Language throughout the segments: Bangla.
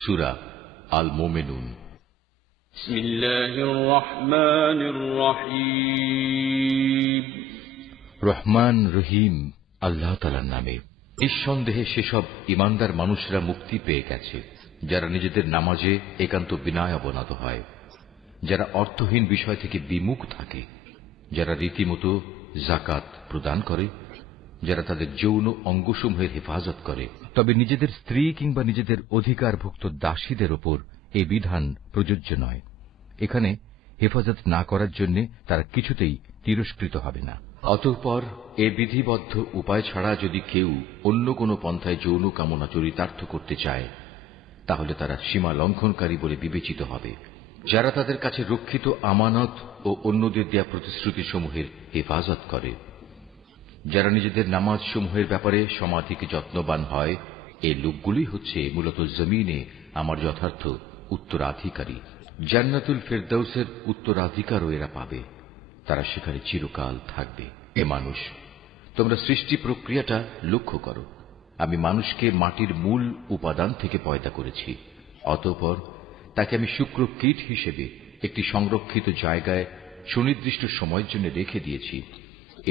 সূরা আল মুমিনুন। বিসমিল্লাহির রহমানির রহিম। রহমান রহিম আল্লাহ তাআলার নামে। নিঃসন্দেহে সেসব ঈমানদার মানুষরা মুক্তি পেয়ে গেছে যারা নিজেদের নামাজে একান্ত বিনয় অবনত হয়, যারা অর্থহীন বিষয় থেকে বিমুখ থাকে, যারা রীতিমতো যাকাত প্রদান করে, যারা তাদের যৌন অঙ্গসমূহের হেফাজত করে। তবে নিজেদের স্ত্রী কিংবা নিজেদের অধিকারভুক্ত দাসীদের ওপর এই বিধান প্রযোজ্য নয়। এখানে হেফাজত না করার জন্য তারা কিছুতেই তিরস্কৃত হবে না। অতঃপর এ বিধিবদ্ধ উপায় ছাড়া যদি কেউ অন্য কোনো পন্থায় যৌন কামনা চরিতার্থ করতে চায়, তাহলে তারা সীমা লঙ্ঘনকারী বলে বিবেচিত হবে। যারা তাদের কাছে রক্ষিত আমানত ও অন্যদের দেয়া প্রতিশ্রুতিসমূহের হেফাজত করে, যারা নিজেদের নামাজ সমূহের ব্যাপারে সমাধিক যত্নবান হয়, এই লোকগুলি হচ্ছে মূলত জমিনে আমার যথার্থ উত্তরাধিকারী। জান্নাতুল ফেরদাউসের উত্তরাধিকারও এরা পাবে, তারা সেখানে চিরকাল থাকবে। এ মানুষ, তোমরা সৃষ্টি প্রক্রিয়াটা লক্ষ্য করো। আমি মানুষকে মাটির মূল উপাদান থেকে পয়দা করেছি, অতঃপর তাকে আমি শুক্র কীট হিসেবে একটি সংরক্ষিত জায়গায় সুনির্দিষ্ট সময়ের জন্য রেখে দিয়েছি।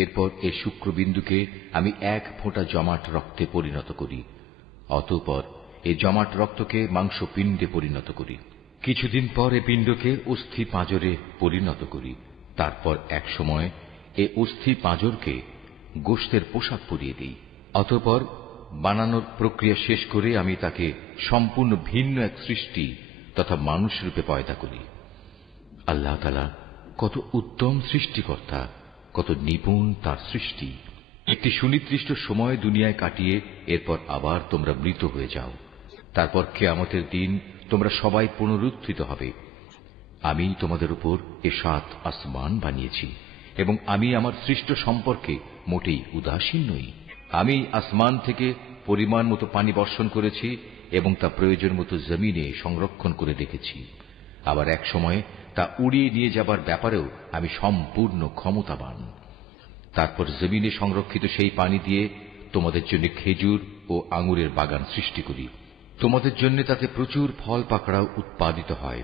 এরপর এ শুক্রবিন্দুকে আমি এক ফোঁটা জমাট রক্তে পরিণত করি, অতঃপর এই জমাট রক্তকে মাংস পিণ্ডে পরিণত করি। কিছুদিন পর এ পিণ্ডকে অস্থি পাঁজরে পরিণত করি। তারপর এক সময় এ অস্থি পাঁজরকে গোশতের পোশাক পরিয়ে দিই। অতঃপর বানানোর প্রক্রিয়া শেষ করে আমি তাকে সম্পূর্ণ ভিন্ন এক সৃষ্টি তথা মানুষ রূপে পয়দা করি। আল্লাহ তাআলা কত উত্তম সৃষ্টিকর্তা, কত নিপুণ তার সৃষ্টি। একটি সুনির্দিষ্ট সময় দুনিয়ায় কাটিয়ে এরপর আবার তোমরা মৃত হয়ে যাও। তারপর কিয়ামতের দিন তোমরা সবাই পুনরুত্থিত হবে। আমি তোমাদের উপর এ ৭ আসমান বানিয়েছি এবং আমি আমার সৃষ্ট সম্পর্কে মোটেই উদাসীন নই। আমি আসমান থেকে পরিমাণ মতো পানি বর্ষণ করেছি এবং তা প্রয়োজন মতো জমিনে সংরক্ষণ করে রেখেছি। আবার এক সময় তা উড়িয়ে নিয়ে যাবার ব্যাপারেও আমি সম্পূর্ণ ক্ষমতাবান। তারপর জমিনে সংরক্ষিত সেই পানি দিয়ে তোমাদের জন্য খেজুর ও আঙুরের বাগান সৃষ্টি করি। তোমাদের জন্য তাতে প্রচুর ফল পাকড়াও উৎপাদিত হয়,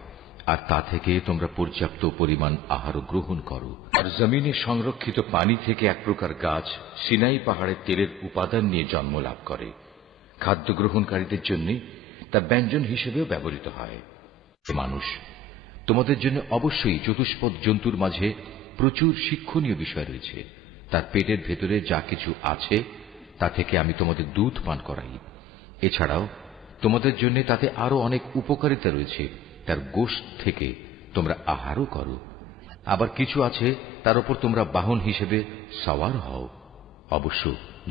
আর তা থেকে তোমরা পর্যাপ্ত পরিমাণ আহারও গ্রহণ করো। আর জমিনে সংরক্ষিত পানি থেকে এক প্রকার গাছ সিনাই পাহাড়ের তেলের উপাদান নিয়ে জন্ম লাভ করে। খাদ্য গ্রহণকারীদের জন্য তা ব্যঞ্জন হিসেবেও ব্যবহৃত হয়। মানুষ, তোমাদের জন্য অবশ্যই চতুষ্পদ জন্তুর মাঝে প্রচুর শিক্ষণীয় বিষয় রয়েছে। তার পেটের ভেতরে যা কিছু আছে তা থেকে আমি তোমাদের দুধ পান করাই। এছাড়াও তোমাদের জন্য তাতে আরো অনেক উপকারিতা রয়েছে। তার গোশত থেকে তোমরা আহারও করো। আবার কিছু আছে তার উপর তোমরা বাহন হিসেবে সওয়ার হও। অবশ্য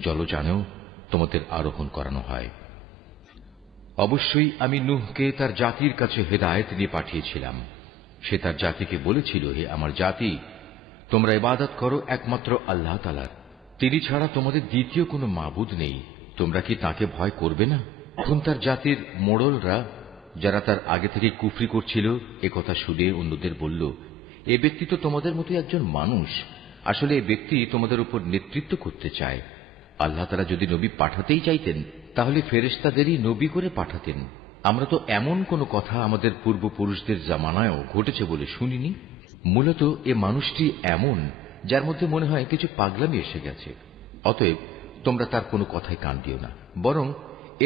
জলযানেও তোমাদের আরোহণ করানো হয়। অবশ্যই আমি নূহকে তার জাতির কাছে হেদায়েত নিয়ে পাঠিয়েছিলাম। সে তার জাতিকে বলেছিল, হে আমার জাতি, তোমরা ইবাদত করো একমাত্র আল্লাহ তাআলার। তিনি ছাড়া তোমাদের দ্বিতীয় কোনো মাবুদ নেই। তোমরা কি তাকে ভয় করবে না? এখন তার জাতির মোড়লরা, যারা তার আগে থেকে কুফরি করছিল, একথা শুনে অন্যদের বলল, এ ব্যক্তি তো তোমাদের মতো একজন মানুষ। আসলে এ ব্যক্তি তোমাদের উপর নেতৃত্ব করতে চায়। আল্লাহ তাআলা যদি নবী পাঠাতেই চাইতেন তাহলে ফেরেশতাদেরই নবী করে পাঠাতেন। আমরা তো এমন কোন কথা আমাদের পূর্বপুরুষদের জামানায়ও ঘটেছে বলে শুনিনি। মূলত এ মানুষটি এমন, যার মধ্যে মনে হয় কিছু পাগলামি এসে গেছে। অতএব তোমরা তার কোনো কথায় কান দিও না, বরং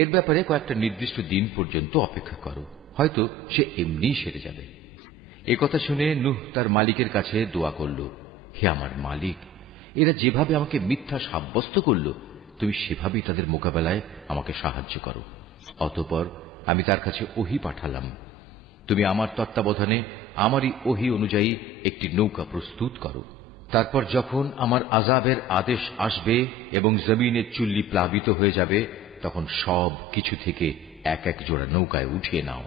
এর ব্যাপারে কয়েকটা নির্দিষ্ট দিন পর্যন্ত অপেক্ষা করো, হয়তো সে এমনিই সেরে যাবে। একথা শুনে নূহ তার মালিকের কাছে দোয়া করল, হে আমার মালিক, এরা যেভাবে আমাকে মিথ্যা সাব্যস্ত করল, তুমি সেভাবেই তাদের মোকাবেলায় আমাকে সাহায্য করো। অতঃপর আমি তার কাছে ওহী পাঠালাম, তুমি আমার তত্ত্বাবধানে আমারই ওহী অনুযায়ী একটি নৌকা প্রস্তুত করো। তারপর যখন আমার আযাবের আদেশ আসবে এবং জমিনের চুল্লি প্লাবিত হয়ে যাবে, তখন সব কিছু থেকে এক এক জোড়া নৌকায় উঠিয়ে নাও।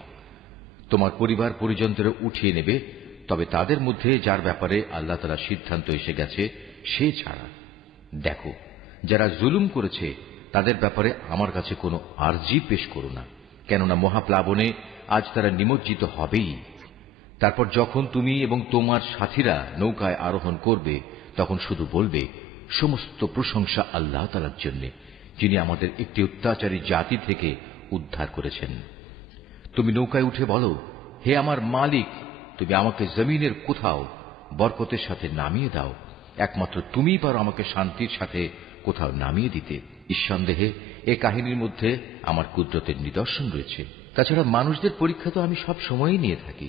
তোমার পরিবার পরিজনদেরও উঠিয়ে নেবে, তবে তাদের মধ্যে যার ব্যাপারে আল্লাহ তাআলার সিদ্ধান্ত এসে গেছে সে ছাড়া। দেখো, যারা জুলুম করেছে তাদের ব্যাপারে আমার কাছে কোনো আরজি পেশ করো না, কেননা মহাপ্লাবনে আজ তারা নিমজ্জিত হবেই। তারপর যখন তুমি এবং তোমার সাথীরা নৌকায় আরোহণ করবে, তখন শুধু বলবে, সমস্ত প্রশংসা আল্লাহ তাআলার জন্য, যিনি আমাদের একটি অত্যাচারী জাতি থেকে উদ্ধার করেছেন। তুমি নৌকায় উঠে বলো, হে আমার মালিক, তুমি আমাকে জমিনের কোথাও বরকতের সাথে নামিয়ে দাও। একমাত্র তুমিই পারো আমাকে শান্তির সাথে কোথাও নামিয়ে দিতে। নিঃসন্দেহে এ কাহিনীর মধ্যে আমার কুদরতের নিদর্শন রয়েছে। তাছাড়া মানুষদের পরীক্ষা তো আমি সব সময়ই নিয়ে থাকি।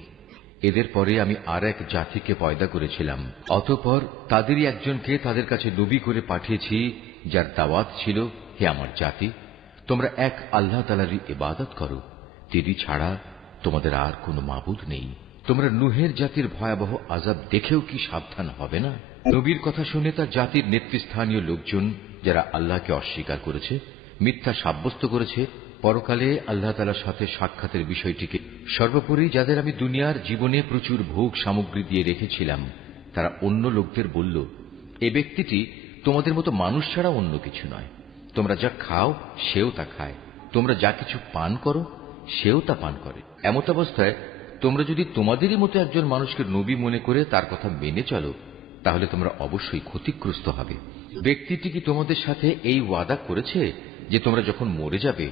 এদের পরে আমি আর এক জাতিকে পয়দা করেছিলাম, অতঃপর তাদেরই একজনকে তাদের কাছে নবী করে পাঠিয়েছি, যার দাওয়াত ছিল, হে আমার জাতি, তোমরা এক আল্লাহ তাআলারই ইবাদত করো, তিনি ছাড়া তোমাদের আর কোনো মাবুদ নেই। তোমরা নূহের জাতির ভয়াবহ আযাব দেখেও কি সাবধান হবে না? নবীর কথা শুনে তার জাতির নেতৃস্থানীয় লোকজন, যারা আল্লাহকে অস্বীকার করেছে, মিথ্যা সাব্যস্ত করেছে, পরকালে আল্লাহ তাআলার সাথে সাক্ষাতের বিষয়টিকে, সর্বোপরি যাদের আমি দুনিয়ার জীবনে প্রচুর ভোগ সামগ্রী দিয়ে রেখেছিলাম, তারা অন্য লোকদের বলল, এ ব্যক্তিটি তোমাদের মতো মানুষ ছাড়া অন্য কিছু নয়। তোমরা যা খাও সেও তা খায়, তোমরা যা কিছু পান করো সেও তা পান করে। এমত অবস্থায় তোমরা যদি তোমাদেরই মতো একজন মানুষকে নবী মনে করে তার কথা মেনে চলো, তাহলে তোমরা অবশ্যই ক্ষতিগ্রস্ত হবে। ব্যক্তিটি কি তোমাদের সাথে এই ওয়াদা করেছে যে তোমরা যখন মরে যাবে,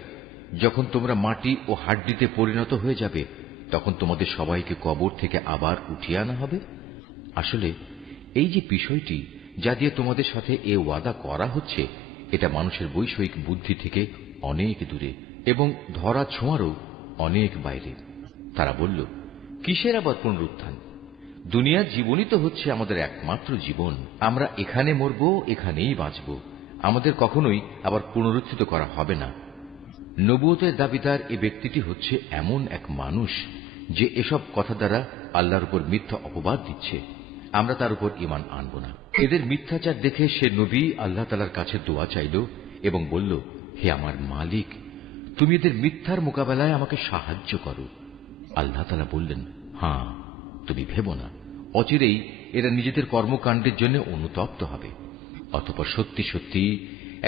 যখন তোমরা মাটি ও হাড্ডিতে পরিণত হয়ে যাবে, তখন তোমাদের সবাইকে কবর থেকে আবার উঠিয়ে আনা হবে? আসলে এই যে বিষয়টি যা দিয়ে তোমাদের সাথে এ ওয়াদা করা হচ্ছে, এটা মানুষের বৈষয়িক বুদ্ধি থেকে অনেক দূরে এবং ধরা ছোঁয়ারও অনেক বাইরে। তারা বলল, কিসের আবার পুনরুত্থান? দুনিয়ার জীবনই তো হচ্ছে আমাদের একমাত্র জীবন। আমরা এখানে মরব, এখানেই বাঁচব, আমাদের কখনোই আবার পুনরুত্থিত করা হবে না। নবুয়তের দাবিদার এ ব্যক্তিটি হচ্ছে এমন এক মানুষ যে এসব কথা দ্বারা আল্লাহর উপর মিথ্যা অপবাদ দিচ্ছে। আমরা তার উপর ঈমান আনব না। এদের মিথ্যাচার দেখে সে নবী আল্লাহ তাআলার কাছে দোয়া চাইল এবং বলল, হে আমার মালিক, তুমি এদের মিথ্যার মোকাবেলায় আমাকে সাহায্য করো। আল্লাহ তাআলা বললেন, হ্যাঁ, তুমি ভেবো না, অচিরেই এরা নিজেদের কর্মকাণ্ডের জন্য অনুতপ্ত হবে। অতঃপর সত্যি সত্যি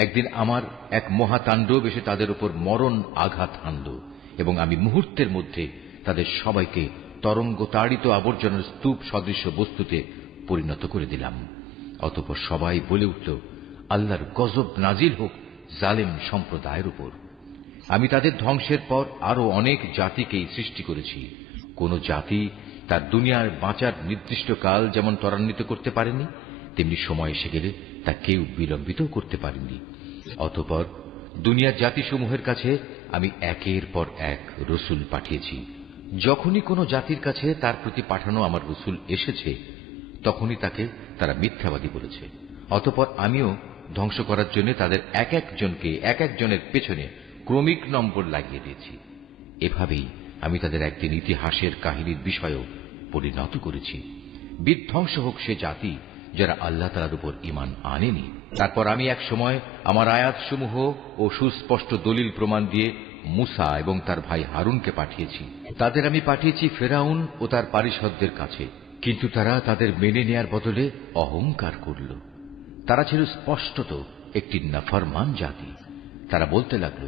একদিন আমার এক মহাতাণ্ডব এসে তাদের উপর মরণ আঘাত হানল এবং আমি মুহূর্তের মধ্যে তাদের সবাইকে তরঙ্গতাড়িত আবর্জনার স্তূপ সদৃশ্য বস্তুতে পরিণত করে দিলাম। অতঃপর সবাই বলে উঠল, আল্লাহর গজব নাজিল হোক জালেম সম্প্রদায়ের উপর। আমি তাদের ধ্বংসের পর আরো অনেক জাতিকেই সৃষ্টি করেছি। কোন জাতি তার দুনিয়ার বাঁচার নির্দিষ্ট কাল যেমন ত্বরান্বিত করতে পারেনি, তেমনি সময় এসে গেলে তা কেউ বিলম্বিত করতে পারেনি। অতঃপর দুনিয়ার জাতিসমূহের কাছে আমি একের পর এক রসুল পাঠিয়েছি। যখনই কোন জাতির কাছে তার প্রতি পাঠানো আমার রসুল এসেছে, তখনই তাকে তারা মিথ্যাবাদী বলেছে। অতঃপর আমিও ধ্বংস করার জন্য তাদের এক একজনকে এক একজনের পেছনে ক্রমিক নম্বর লাগিয়ে দিয়েছি। এভাবেই আমি তাদের একদিন ইতিহাসের কাহিনীর বিষয়ও পরিণত করেছি। বিধ্বংস হোক সে জাতি যারা আল্লাহ তাআলার উপর ঈমান আনেনি। তারপর আমি এক সময় আমার আয়াতসমূহ ও সুস্পষ্ট দলিল প্রমাণ দিয়ে মূসা এবং তার ভাই হারুনকে পাঠিয়েছি। তাদের আমি পাঠিয়েছি ফেরাউন ও তার পারিষদদের কাছে, কিন্তু তারা তাদের মেনে নেয়ার বদলে অহংকার করল। তারা ছিল স্পষ্টত একটি নাফরমান জাতি। তারা বলতে লাগল,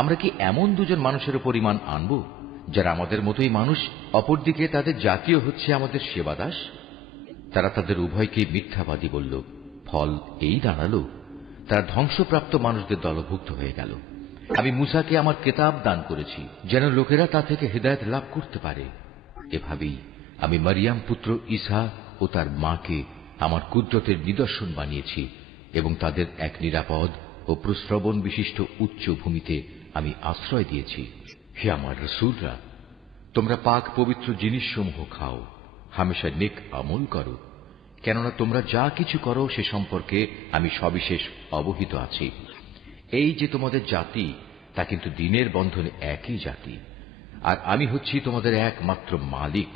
আমরা কি এমন দুজন মানুষের উপর ঈমান আনব যারা আমাদের মতোই মানুষ, অপরদিকে তাদের জাতীয় হচ্ছে আমাদের সেবাদাস? তারা তাদের উভয়কে মিথ্যাবাদী বলল। ফল এই দাঁড়ালো, তারা ধ্বংসপ্রাপ্ত মানুষদের দলভুক্ত হয়ে গেল। আমি মূসাকে আমার কেতাব দান করেছি যেন লোকেরা তা থেকে হিদায়াত লাভ করতে পারে। এভাবেই আমি মারিয়াম পুত্র ঈসা ও তার মাকে আমার কুদরতের নিদর্শন বানিয়েছি এবং তাদের এক নিরাপদ ও প্রশ্রবণ বিশিষ্ট উচ্চ ভূমিতে আমি আশ্রয় দিয়েছি। হে আমার রাসূলরা, তোমরা পাক পবিত্র জিনিসসমূহ খাও, হামেশা নেক আমল করো, কেননা তোমরা যা কিছু করো সে সম্পর্কে আমি সবিশেষ অবহিত আছি। এই যে তোমাদের জাতি, তা কিন্তু দিনের বন্ধনে একই জাতি, আর আমি হচ্ছি তোমাদের একমাত্র মালিক।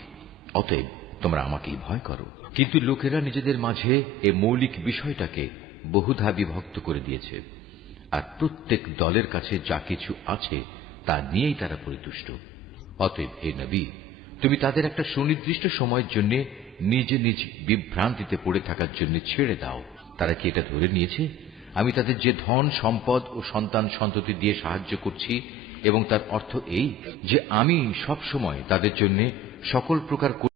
অতএব তোমরা আমাকেই ভয় করো। কিন্তু লোকেরা নিজেদের মাঝে এ মৌলিক বিষয়টাকে বহুধা বিভক্ত করে দিয়েছে, আর প্রত্যেক দলের কাছে যা কিছু আছে তা নিয়েই তারা পরিতুষ্ট। অতএব হে নবী, তুমি তাদের একটা সুনির্দিষ্ট সময়ের জন্য নিজ নিজ বিভ্রান্তিতে পড়ে থাকার জন্য ছেড়ে দাও। তারা কি এটা ধরে নিয়েছে আমি তাদের যে ধন সম্পদ ও সন্তান সন্ততি দিয়ে সাহায্য করছি, এবং তার অর্থ এই যে আমি সব সময় তাদের জন্য সকল প্রকার